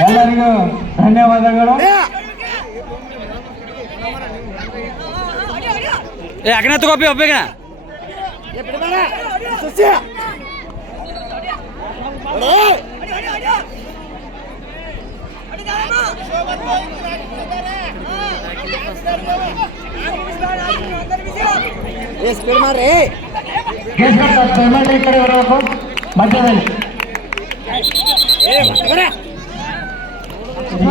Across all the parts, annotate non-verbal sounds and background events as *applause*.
ಎಲ್ಲರಿಗೂ ಧನ್ಯವಾದಗಳು. ಏ! ಅಕನೆ ತಗೋಪಿ ಒಬ್ಬ ಕೇಸ್ಕರ್ ಪೇಮೆಂಟ್ ಈ ಕಡೆ ಬರಬೇಕು ಮಧ್ಯದಲ್ಲಿ.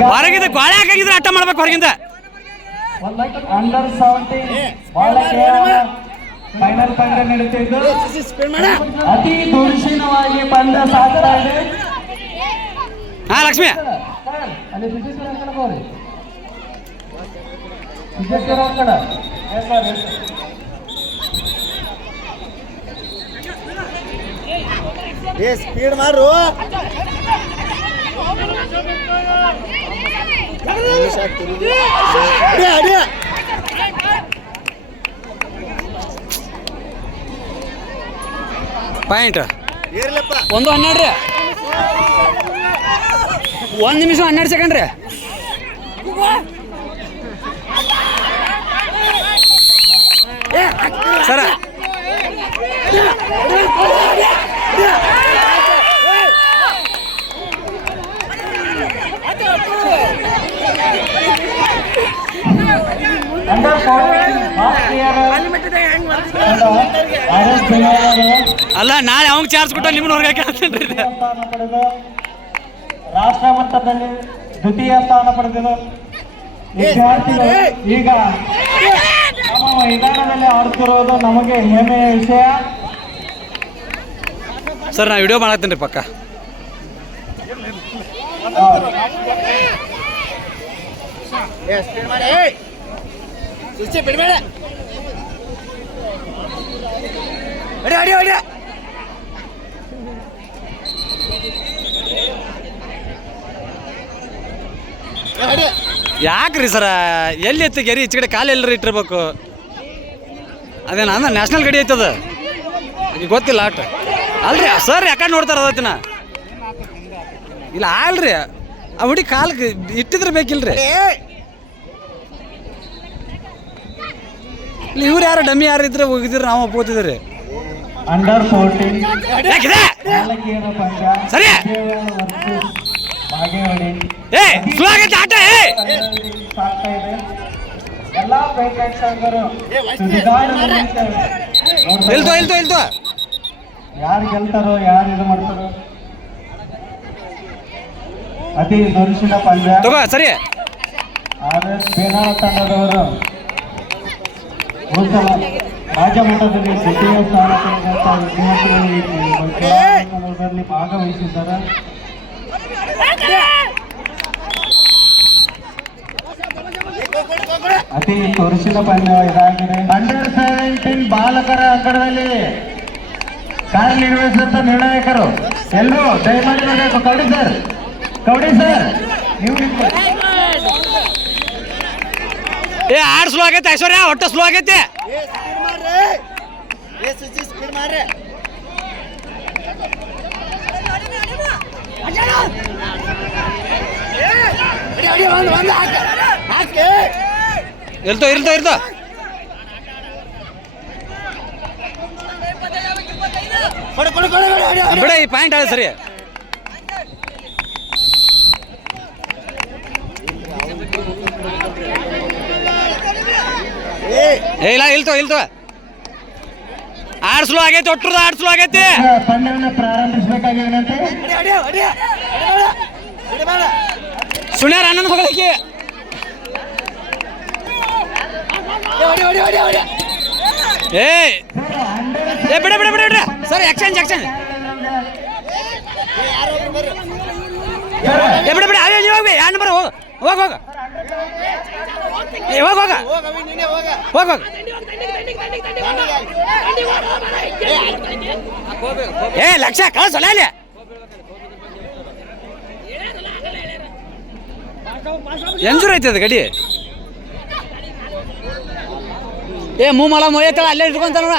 ಹೊರಗಿಂದ ಗೋಳೆ ಹಾಕಿದ್ರೆ ಅಟ್ಟ ಮಾಡ್ಬೇಕು ಹೊರಗಿಂದ ಅಂಡರ್ ಸೆವೆಂಟೀನ್ ಫೈನಲ್ ಪಂದ್ಯ ನಡೀತಿದ್ದು ಅತಿ ದುರ್ಶೀನವಾಗಿ ಪಂದ್ಯ ಸಾಗ್ತಾ ಇದೆ ಹಾ ಲಕ್ಷ್ಮಿ ಸರ್, ಅಲ್ಲಿ ಸಿದ್ದೇಶ್ವರ ಅಂಕಣ ಹೋಗ್ರಿ ಸಿದ್ದೇಶ್ವರ ಅಂಕಣ ಎಸ್ ಸರ್ ಎಸ್ ಸರ್. ಏ ಸ್ಪೀಡ್ ಮಾರು ನಿಮಿಷ ತಿರುಗಿ. ಅಡಿ, ಅಡಿ. ಪಾಯಿಂಟ್. ಒಂದು ಹನ್ನೆರಡು ರೀ. ಒಂದು ನಿಮಿಷ ಹನ್ನೆರಡು ಸೆಕೆಂಡ್ ರೀ. Sir under fourteen last year R S Bengaluru ಅಲ್ಲ ನಾಳೆ ಅವಂಗ್ ಚಾರ್ಜ್ ಕೊಟ್ಟ ನಿಮ್ಮನ್ನ ಹೊರಗೆ ರಾಷ್ಟ್ರ ಮಟ್ಟದಲ್ಲಿ ದ್ವಿತೀಯ ಸ್ಥಾನ ಪಡೆದಿದ್ದು ವಿದ್ಯಾರ್ಥಿಗಳು ಈಗ ನಮ್ಮ ಮೈದಾನದಲ್ಲಿ ಆಡ್ತಿರೋದು ನಮಗೆ ಹೆಮ್ಮೆಯ ವಿಷಯ ಸರ್ ನಾ ವಿಡಿಯೋ ಮಾಡತ್ತೀನಿ ರೀ ಪಕ್ಕ ಬಿಡ್ಬೇಡ ಅಡಿ ಅಡಿ ಅಡಿ. ಯಾಕ್ರಿ ಸರ? ಎಲ್ಲಿ ಎತ್ತಿ ಗೆರಿ? ಈಚೆ ಕಡೆ ಕಾಲು ಎಲ್ಲರೂ ಇಟ್ಟಿರ್ಬೇಕು. ಅದೇನ ಅಂದ ನ್ಯಾಷನಲ್ ಗಡಿ ಐತದ. ಈಗ ಗೊತ್ತಿಲ್ಲ ಆಟ. ಅಲ್ರಿ ಸರ್ ಯಾಕಡೆ ನೋಡ್ತಾರ ಅದತ್ತಿನ ಇಲ್ಲ ಅಲ್ರಿ ಆ ಹುಡಿ ಕಾಲು ಇಟ್ಟಿದ್ರೆ ಬೇಕಿಲ್ರಿ. ಇಲ್ಲಿ ಇವ್ರು ಯಾರು ಡಮ್ಮಿ ಯಾರು ಇದ್ರೆ ಹೋಗಿದ್ರೆ ನಾವು ಒಪ್ಕೋತಿದ್ರಿ ಅಂಡರ್ ಫೋರ್ಟೀನ್ ಯಾಕಿದೆ ಬಾಲಕಿಯರ ಪಂದ್ಯ ಸರಿ. ಬಾಗೇವಾಡಿ. ಸಾಗ್ತಾ ಇದೆ ಎಲ್ಲಾ ಪ್ರೇಕ್ಷಕರು ಯಾರು ಗೆಲ್ತಾರೋ ಯಾರು ಇದು ಮಾಡ್ತಾರೋ? ಅತಿ ದುರುಶಿನ ಪಂದ್ಯ. ತಗೋ ಸರಿ. ಆರ್ ಎಸ್ ಬೇನಾಳ ತಂಡದವರು. ರಾಜ್ಯ ಮಟ್ಟದಲ್ಲಿ ದ್ವಿತೀಯ ಸ್ಥಾನ ಪಡೆದಂತ ವಿದ್ಯಾರ್ಥಿಗಳು ಭಾಗವಹಿಸಿದ್ದಾರೆ. ಅತಿ ತೋರಿಸಿದ ಪಂದ್ಯ ಇದಾಗಿದೆ. ಅಂಡರ್ ಸೆವೆಂಟೀನ್ ಬಾಲಕರ ಅಂಕಣದಲ್ಲಿ ಕಾರ್ಯನಿರ್ವಹಿಸಿದಂತ ನಿರ್ಣಾಯಕರು. ಎಲ್ಲರೂ ದಯಮಾಡಿ ಬರಬೇಕು ಕೌಡಿ ಸರ್ ಕೌಡಿ ಸರ್ ನೀವು. ಏ, ಆಡ್ ಸ್ಲೋ ಆಗೈತೆ ಐಶ್ವರ್ಯ, ಒಟ್ಟು ಸ್ಲೋ ಆಗೈತೆ. ಕೊಡು ಅಡಿ ಅಡಿ ಬಿಡ ಈ ಪಾಯಿಂಟ್ ಆದ ಸರಿ. ಏ ಇಲ್ಲ ಇಲ್ತೋ ಇಲ್ತೋ. ಆಡ್ ಆಗೈತಿ ಆಗೈತೆ. ಒಟ್ಟರದ ಆಡ್ ಆಗೈತಿ ಸುಣ್ಯಾರ ಹೋಗಲಿಕ್ಕೆ. ಏ ಬಿಡ ಬಿಡ ಬಿಡ ಬಿಡ. ಸರ್ ಎಕ್ಸ್ಚೇಂಜ್ ಎಕ್ಸ್ಚೇಂಜ್ ಏ ಬಿಡ ಬಿಡ ಅದೇ ನೀವು ಹೋಗಿ ಎರಡು ನಂಬರ್ ಹೋಗ ಹೋಗ ಹೋಗ. ಹೋಗ ಹೋಗ. ಹೋಗ ಹೋಗ. ಏ, ಲಕ್ಷ ಕಳ್ಸಲ್ಲ ಅಲ್ಲಿ ಎಂಜೂರ್ ಐತೆ ಅದು ಗಡಿ. ಏ ಮೂ ಮಲಮ್ ಮೊಯ್ಯತ್ತಳ ಅಲ್ಲೇ ಇಟ್ಕೊಂತಾನ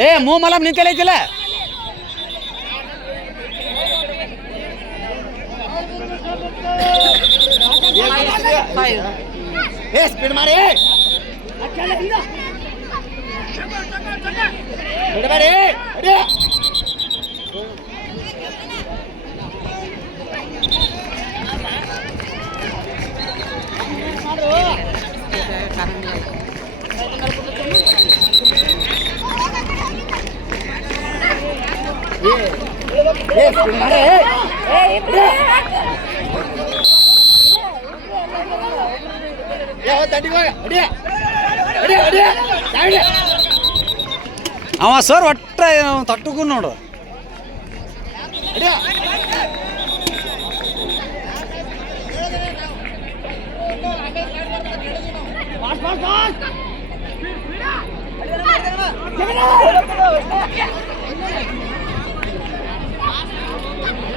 ಏ ಮೂ ಮಲ ನಿಂತಲ್ಲ ಏ ಸ್ಪೀಡ್ ಮಾಡಿ ಬಿಡಬೇಡಿ ಏ ಸ್ಪೀಡ್ ಮಾಡಿ ಏ ದಂಡಿಗೆ ಹೋಗ ಅಡಿ ಅಡಿ ಅಡಿ ಅಡಿ ಅವ ಸರ್ ಒಟ್ಟ ತಟ್ಟುಗೂ ನೋಡು. ಅಡಿ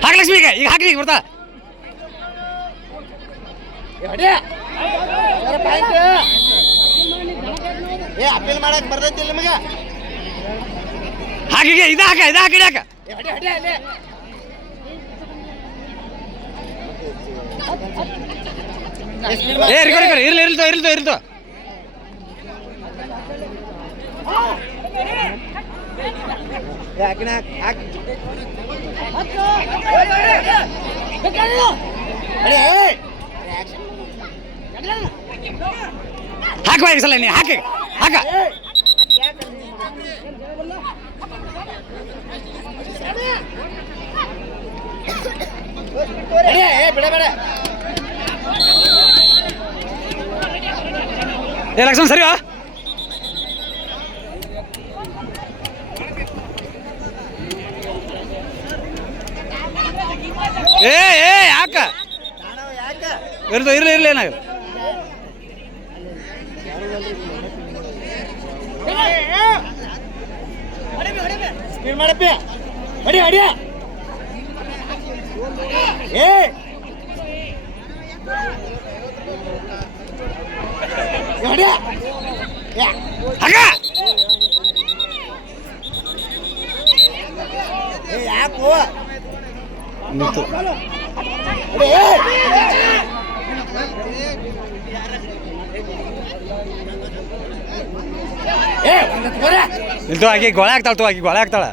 ಹಾಕಿ ಲಕ್ಷ್ಮಿ ಈಗ ಹಾಕ್ಲಿ ಬರ್ತಾ. ಏ ಅಪೀಲ್ ಮಾಡಕ್ ನಿಮಗೆ ಹಾಕಿ ಇದು ಹಾಕ ಹಾಕಿ ಏ ಇರ್ಲಿ ಇರ್ಲ್ತೋ ಇರ್ಲ್ತೋ ಇರ್ಲ್ತೋ ಹಾಕಿನ ಹಾಕ್. ಹಾಕುವ ಈ ಸಲ ನೀ ಹಾಕಿ ಹಾಕ. ಏ, ಲಕ್ಷ್ಮಣ್ ಸರಿ ಏ ಏ ಯಾಕ? ಯಾಕ? ಇರ್ದು ಇರ್ಲಿ ಇರ್ಲಿ ಏನಾಗಲ್ಲ. ಸ್ಪೀಡ್ ಮಾಡಪ್ಪಿ ಅಡಿ ಅಡಿ ಏ ಏ ಯಾಕೋ ಏ. ನಿಂತು ಆಕಿ ಗೊಳೆ ಆಗ್ತಾಳ ತೋ ಆಕಿ ಗೊಳೆ ಆಗ್ತಾಳ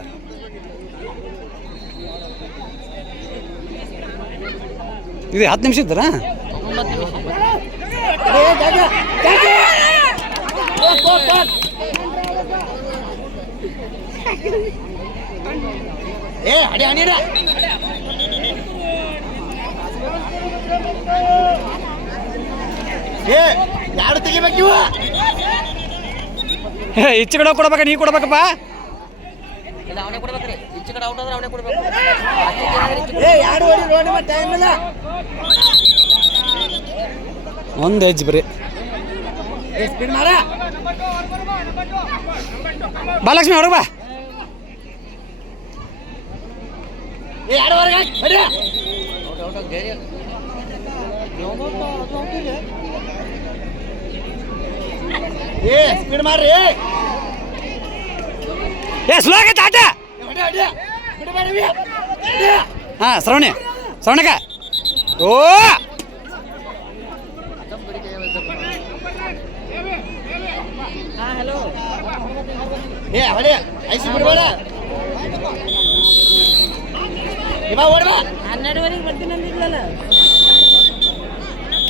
ಇದು ಹತ್ತು ನಿಮಿಷ ಇದ್ದರ. ಏ ಅಡಿ ಅಣಿರ ಏ ಯಾರು ತೆಗಿಬೇಕು *laughs* ಈಚೆ ಕಡೆ ಕೊಡ್ಬೇಕ ನೀ ಕೊಡ್ಬೇಕಪ್ಪ. ಏ ಯಾರು ಹೊಡಿ ರೋಡ್ ಮೇಲೆ ಟೈಮ್ ಇಲ್ಲ ಒಂದು ಹೆಜ್ಜೆ ಬರೀ. ಬಾಲಕ್ಷ್ಮಿ ಹೊರಗೆ ಬಾ. ಏ ಸ್ಪೀಡ್ ಮಾಡ್ರಿ ಏ ಸ್ಲೋ ಆಗೈತೆ ಆಟ. ಹಾಂ ಶ್ರವಣಿ ಶ್ರವಣಕ ಓ! ಏ ಹೊಡಿ ಐಸಿ ಬಿಡ್ಬೇಡ ಇವಾಗ ಓಡ್ಬಾ ಹನ್ನೆರಡುವರೆಗೆ ಬರ್ತೀನಿ ಅಂದಿದ್ಲಲ್ಲ.